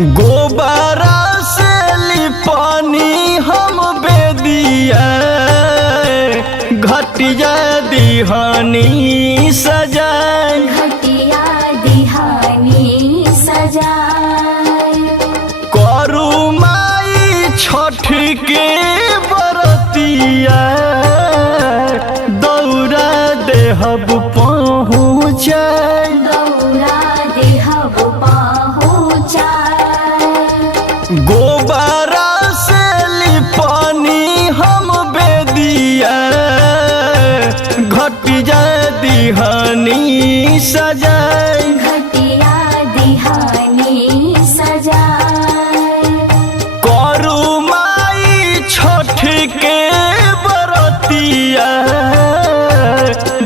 गोबरा से लिपानी हम बेदिया घटिया दिहानी सजाए घटिया दिहानी सजाए करू माई छठ के बरतिया दौरा देहब पहुँचाए दौरा देहब पहुँचाए गोबरा से लिपानी हम बेदिया घटिया दिहानी सजाए घटिया दिहानी सजाए करू माई छठ के बरतिया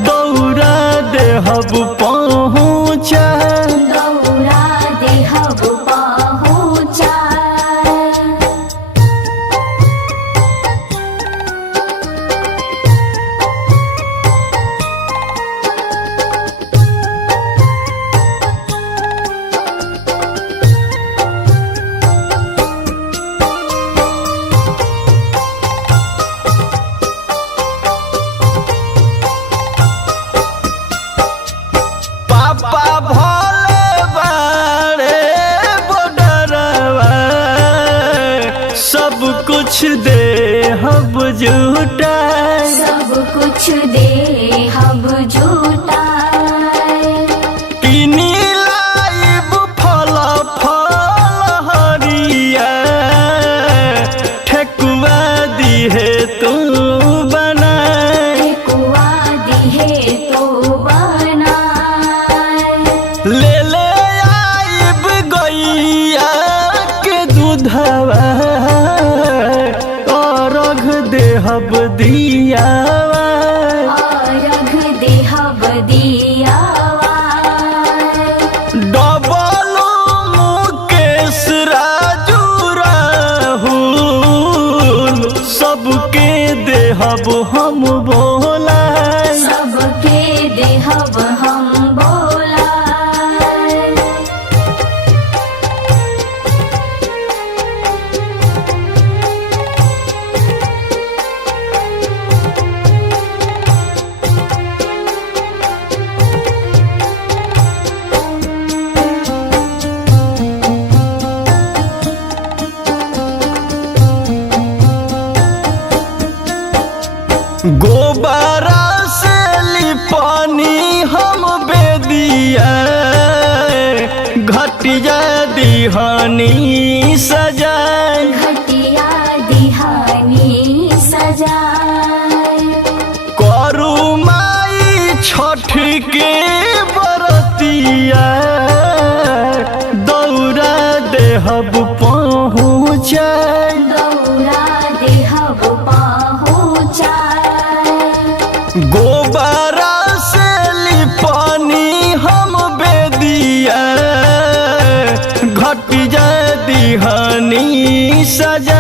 दौरा देहब पहुँचाए दौरा देहब पहुँचाए पापा भोले बाड़े बॉर्डरवा सब कुछ देहब जुटाए सब कुछ देहब जुटाए किनी लाइब फल फल हरिया ठेकुआ दिहे तू बनाए ठेकुआ दिहे तो बनाए ले ले आइब गैया के दूधवा अर्घ देहब दियावा अर्घ देहब दियावा डबल मुकेश राजू राहुल सबके देहब हम बोलाए सबके देहब हम बोलाए गोबरा से लिपानी हम बेदिया घटिया दिहानी सजाए घटिया दिहानी सजाए करू माई छठ के बरतिया दौरा देहब पहुँचाए दौरा देहब पहुँचाए गोबरा से लिपानी हम बेदिया घटिया दिहानी सजा